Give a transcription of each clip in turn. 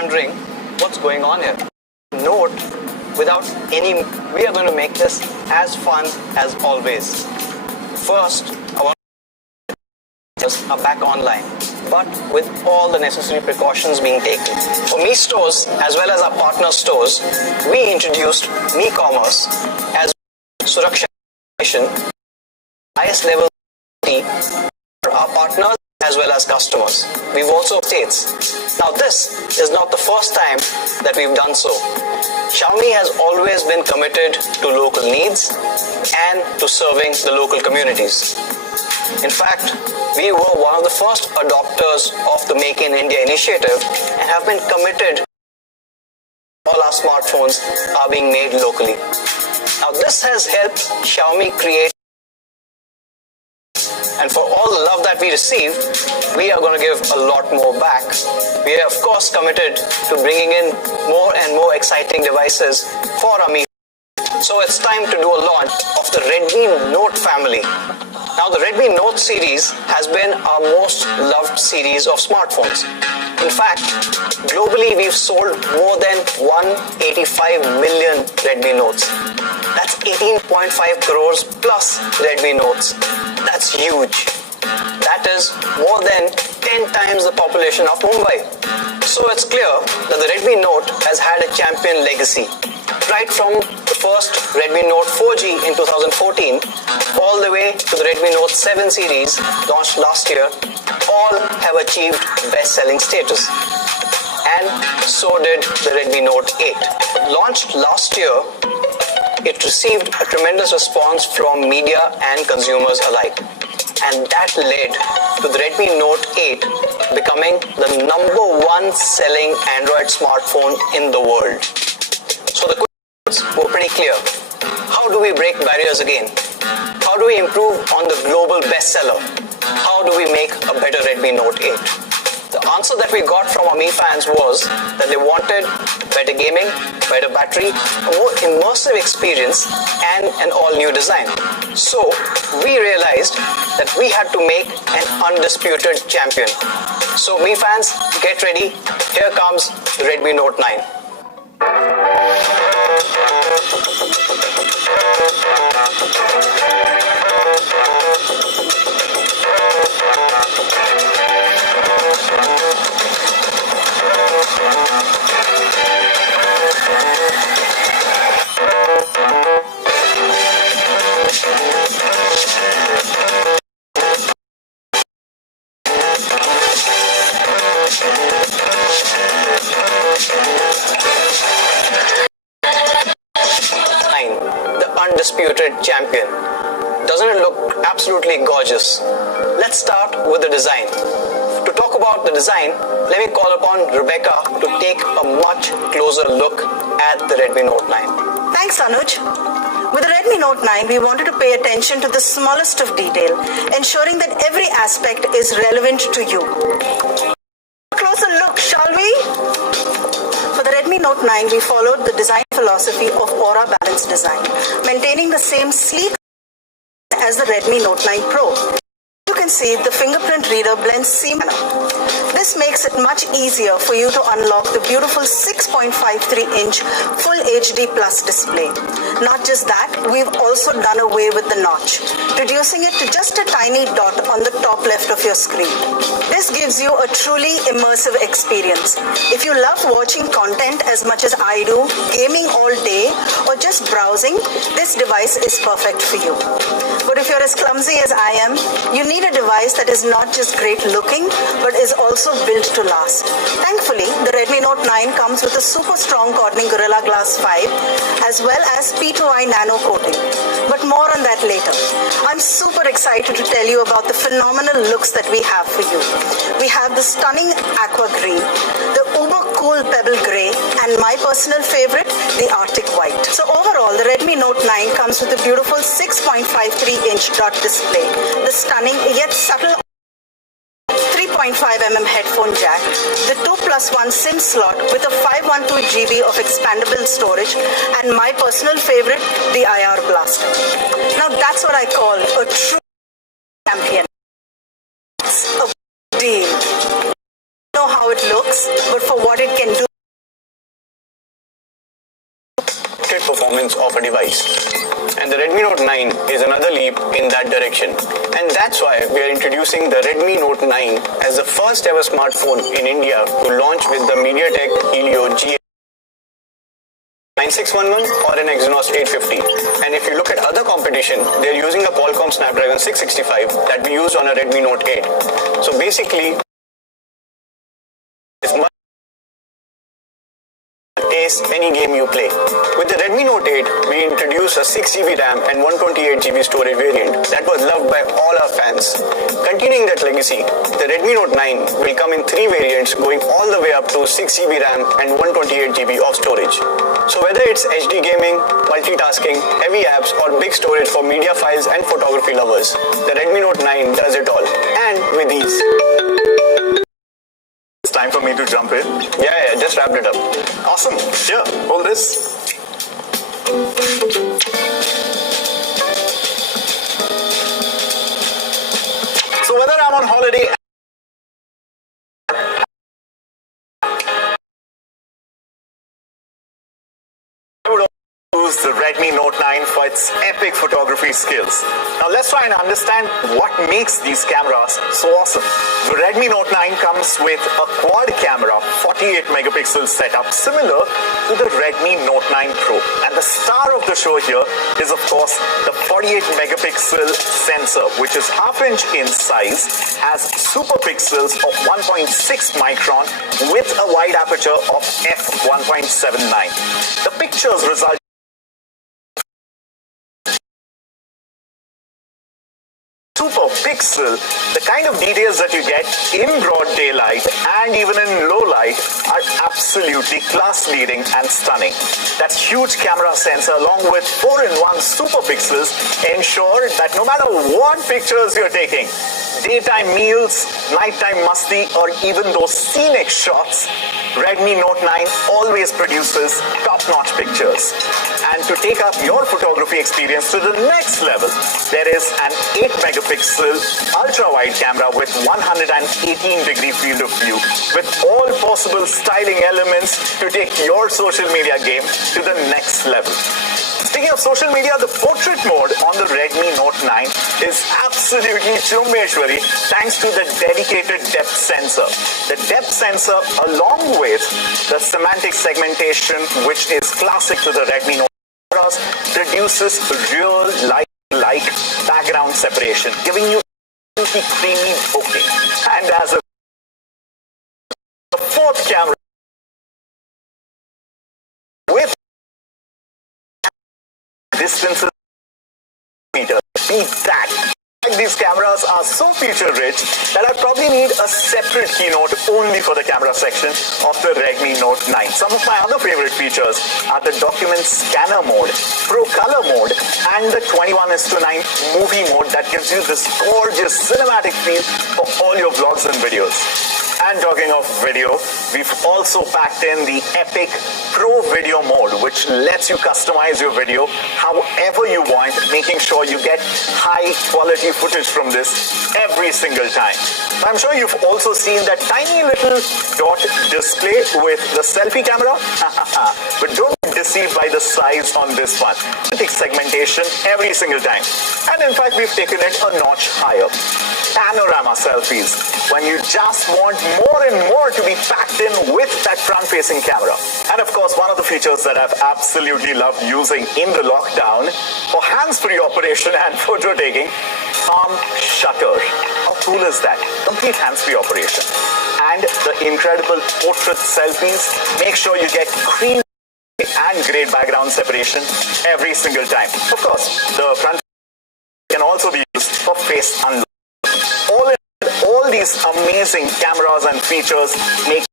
wondering what's going on here. Note, we are going to make this as fun as always. First, our are back online, but with all the necessary precautions being taken. For Mi stores as well as our partner stores, we introduced Mi Commerce as Suraksha, highest level for our partners as well as customers. We've also states. Now this is not the first time that we've done so. Xiaomi has always been committed to local needs and to serving the local communities. In fact, we were one of the first adopters of the Make in India initiative and have been committed. All our smartphones are being made locally. Now this has helped Xiaomi create, and for all the love that we receive, we are going to give a lot more back. We are of course committed to bringing in more and more exciting devices for our Mi. So it's time to do a launch of the Redmi Note family. Now the Redmi Note series has been our most loved series of smartphones. In fact, globally we've sold more than 185 million Redmi Notes. That's 18.5 crores plus Redmi Notes. That's huge. That is more than 10 times the population of Mumbai. So it's clear that the Redmi Note has had a champion legacy. Right from the first Redmi Note 4G in 2014 all the way to the Redmi Note 7 series launched last year, all have achieved best-selling status. And so did the Redmi Note 8. Launched last year, it received a tremendous response from media and consumers alike. And that led to the Redmi Note 8 becoming the #1 selling Android smartphone in the world. So the questions were pretty clear. How do we break barriers again? How do we improve on the global bestseller? How do we make a better Redmi Note 8? The answer that we got from our Mi fans was that they wanted better gaming, better battery, a more immersive experience, and an all-new design. So we realized that we had to make an undisputed champion. So Mi fans, get ready. Here comes the Redmi Note 9. The undisputed champion. Doesn't it look absolutely gorgeous? Let's start with the design. To talk about the design, let me call upon Rebecca to take a much closer look at the Redmi Note 9. Thanks, Anuj. With the Redmi Note 9, we wanted to pay attention to the smallest of detail, ensuring that every aspect is relevant to you. Closer look, shall we? For the Redmi Note 9, we followed the design philosophy of Aura Balanced Design, maintaining the same sleek as the Redmi Note 9 Pro. You can see the fingerprint reader blends seamlessly. This makes it much easier for you to unlock the beautiful 6.53-inch Full HD Plus display. Not just that, we've also done away with the notch, reducing it to just a tiny dot on the top left of your screen. This gives you a truly immersive experience. If you love watching content as much as I do, gaming all day, or just browsing, this device is perfect for you. But if you're as clumsy as I am, you need a device that is not just great looking, but is also built to last. Thankfully, the Redmi Note 9 comes with a super strong Corning Gorilla Glass 5 as well as P2i nano coating. But more on that later. I'm super excited to tell you about the phenomenal looks that we have for you. We have the stunning aqua green, the uber cool pebble grey, and my personal favorite, the Arctic white. So overall, the Redmi Note 9 comes with a beautiful 6.53-inch dot display, the stunning yet subtle 3.5mm headphone jack, the 2+1 SIM slot with a 512GB of expandable storage, and my personal favorite, the IR blaster. Now that's what I call a true champion. It's a deal. I don't know how it looks, but for what it can do, a device. And the Redmi Note 9 is another leap in that direction. And that's why we are introducing the Redmi Note 9 as the first ever smartphone in India to launch with the MediaTek Helio G9611 or an Exynos 850. And if you look at other competition, they're using a Qualcomm Snapdragon 665 that we use on a Redmi Note 8. So basically, it's much taste any game you play. With the Redmi Note 8, we introduced a 6GB RAM and 128GB storage variant that was loved by all our fans. Continuing that legacy, the Redmi Note 9 will come in 3 variants going all the way up to 6GB RAM and 128GB of storage. So whether it's HD gaming, multitasking, heavy apps or big storage for media files and photography lovers, the Redmi Note 9 does it all. And with ease. It's time for me to jump in. Yeah, just wrapped it up. Awesome. Here, hold this. So whether I'm on holiday use the Redmi Note 9 for its epic photography skills. Now let's try and understand what makes these cameras so awesome. The Redmi Note 9 comes with a quad camera 48 megapixel setup similar to the Redmi Note 9 Pro. And the star of the show here is of course the 48 megapixel sensor, which is half-inch in size, has super pixels of 1.6 micron with a wide aperture of f1.79. The pictures result super pixel. The kind of details that you get in broad daylight and even in low light are absolutely class-leading and stunning. That huge camera sensor along with 4-in-1 super pixels ensure that no matter what pictures you're taking, daytime meals, nighttime musty, or even those scenic shots, Redmi Note 9 always produces top-notch pictures. And to take up your photography experience to the next level, there is an 8 megapixel ultra-wide camera with 118-degree field of view with all possible styling elements to take your social media game to the next level. Speaking of social media, the portrait mode on the Redmi Note 9 is absolutely chummeshwari thanks to the dedicated depth sensor. The depth sensor along with the semantic segmentation, which is classic to the Redmi Note, produces real light-like background separation, giving you creamy bokeh. And as a fourth camera with distances meter, beat that. These cameras are so feature-rich that I probably need a separate keynote only for the camera section of the Redmi Note 9. Some of my other favorite features are the document scanner mode, Pro Color mode, and the 21:9 movie mode that gives you this gorgeous cinematic feel for all your vlogs and videos. And talking of video, we've also packed in the epic Pro Video mode, which lets you customize your video however you want, making sure you get high quality footage from this every single time. I'm sure you've also seen that tiny little dot display with the selfie camera, but don't be deceived by the size on this one. Take segmentation every single time. And in fact, we've taken it a notch higher. Panorama selfies, when you just want more and more to be packed in with that front-facing camera. And of course, one of the features that I've absolutely loved using in the lockdown for hands-free operation and photo taking, palm shutter. How cool is that? Complete hands-free operation. And the incredible portrait selfies, make sure you get cream and great background separation every single time. Of course, the front can also be used for face unlock. All these amazing cameras and features make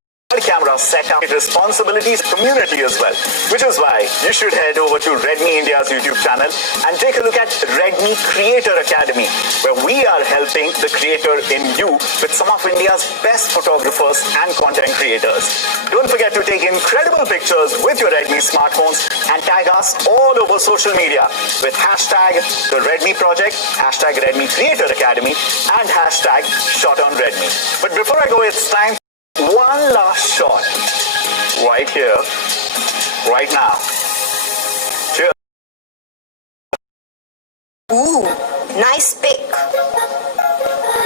camera setup responsibilities community as well, which is why you should head over to Redmi India's YouTube channel and take a look at Redmi Creator Academy, where we are helping the creator in you with some of India's best photographers and content creators. Don't forget to take incredible pictures with your Redmi smartphones and tag us all over social media with hashtag the Redmi Project, hashtag Redmi Creator Academy, and hashtag Shot on Redmi. But before I go, it's time one last shot right here, right now. Ooh, nice pick.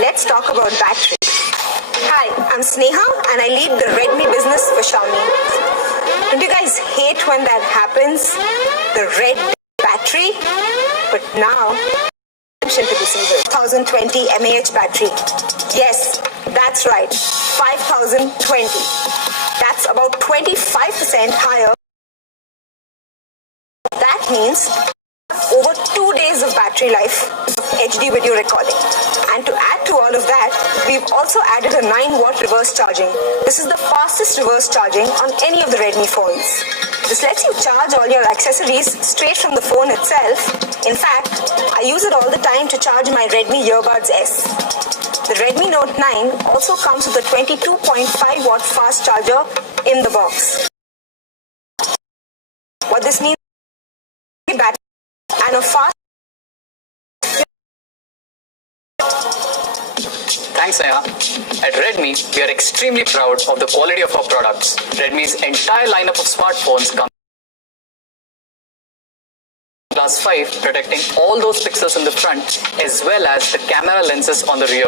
Let's talk about battery. Hi, I'm Sneha and I lead the Redmi business for Xiaomi. Don't you guys hate when that happens? The red battery? But now, attention to this evil. 1020 mAh battery. Yes, that's right. 5020. That's about 25% higher. That means over 2 days of battery life of HD video recording. And to add to all of that, we've also added a 9-watt reverse charging. This is the fastest reverse charging on any of the Redmi phones. This lets you charge all your accessories straight from the phone itself. In fact, I use it all the time to charge my Redmi Earbuds S. The Redmi Note 9 also comes with a 22.5-watt fast charger in the box. What this means is battery and a fast. Thanks, Neha. At Redmi, we are extremely proud of the quality of our products. Redmi's entire lineup of smartphones comes Glass 5, protecting all those pixels in the front as well as the camera lenses on the rear,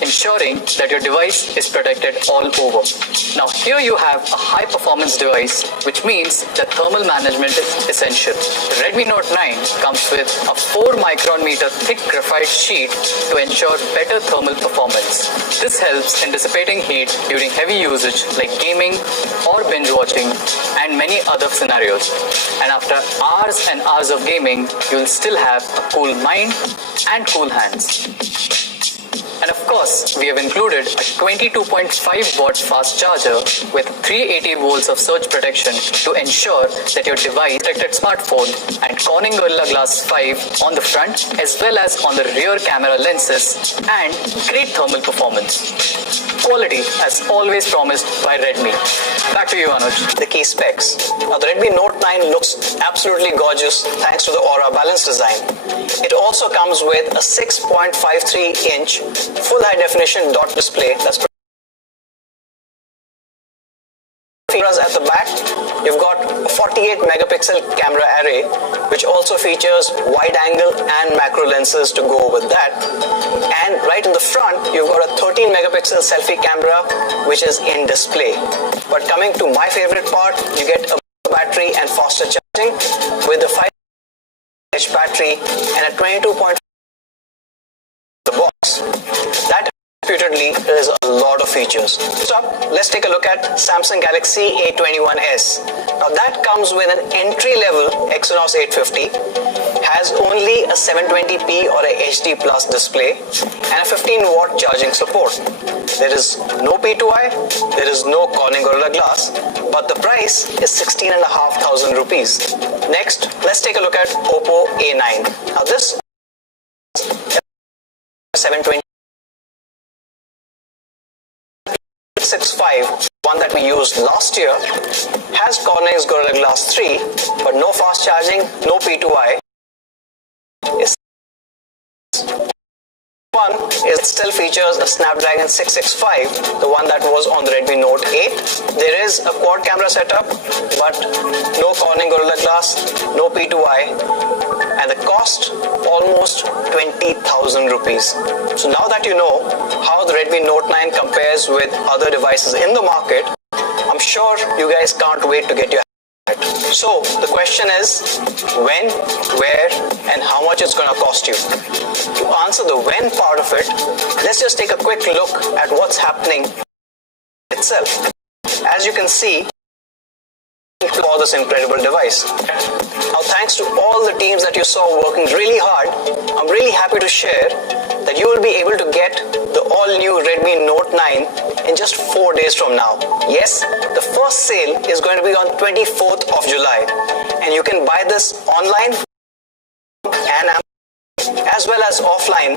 ensuring that your device is protected all over. Now here you have a high performance device, which means that thermal management is essential. The Redmi Note 9 comes with a 4 micron meter thick graphite sheet to ensure better thermal performance. This helps in dissipating heat during heavy usage like gaming or binge watching and many other scenarios. And after hours and hours of gaming, you'll still have a cool mind and cool hands. And of course, we have included a 22.5 watt fast charger with 380 volts of surge protection to ensure that your device protected smartphone and Corning Gorilla Glass 5 on the front as well as on the rear camera lenses and great thermal performance. Quality as always promised by Redmi. Back to you, Anuj. The key specs. Now the Redmi Note 9 looks absolutely gorgeous thanks to the Aura Balance design. It also comes with a 6.53-inch full high definition dot display that's cameras at the back. You've got a 48 megapixel camera array, which also features wide angle and macro lenses to go with that. And right in the front, you've got a 13 megapixel selfie camera, which is in display. But coming to my favorite part, you get a battery and faster charging with the 5 battery and a 22.5 the box. That reputedly is a lot of features. So let's take a look at Samsung Galaxy A21s. Now that comes with an entry-level Exynos 850, has only a 720p or a HD plus display and a 15-watt charging support. There is no P2i, there is no Corning Gorilla Glass, but the price is 16,500 rupees. Next, let's take a look at Oppo A9. Now this 720 65, one that we used last year, has Corning's Gorilla Glass 3, but no fast charging, no P2i. One is it still features a Snapdragon 665, the one that was on the Redmi Note 8. There is a quad camera setup, but no Corning Gorilla Glass, no P2i. And the cost almost 20,000 rupees. So now that you know how the Redmi Note 9 compares with other devices in the market, I'm sure you guys can't wait to get your hands on it. So the question is when, where, and how much it's going to cost you. To answer the when part of it, let's just take a quick look at what's happening itself. As you can see, for this incredible device. Now thanks to all the teams that you saw working really hard, I'm really happy to share that you will be able to get the all-new Redmi Note 9 in just 4 days from now. Yes, the first sale is going to be on 24th of July and you can buy this online and as well as offline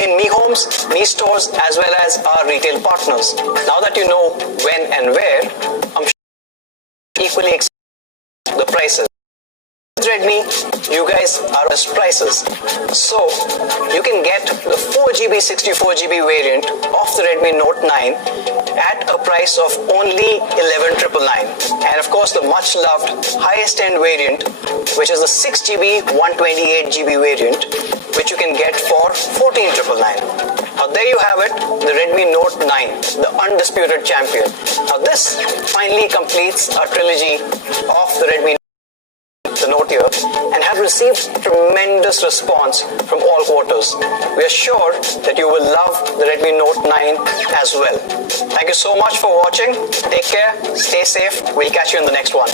in Mi Homes, Mi Stores as well as our retail partners. Now that you know when and where, I'm equally excited the prices. With Redmi, you guys are best prices. So you can get the 4GB 64GB variant of the Redmi Note 9 at a price of only 11,999. And of course the much loved highest end variant, which is the 6GB 128GB variant, which you can get for 14,999. Now there you have it, the Redmi Note 9, the undisputed champion. Now this finally completes our trilogy of the Redmi Note here and have received tremendous response from all quarters. We are sure that you will love the Redmi Note 9 as well. Thank you so much for watching. Take care, stay safe. We'll catch you in the next one.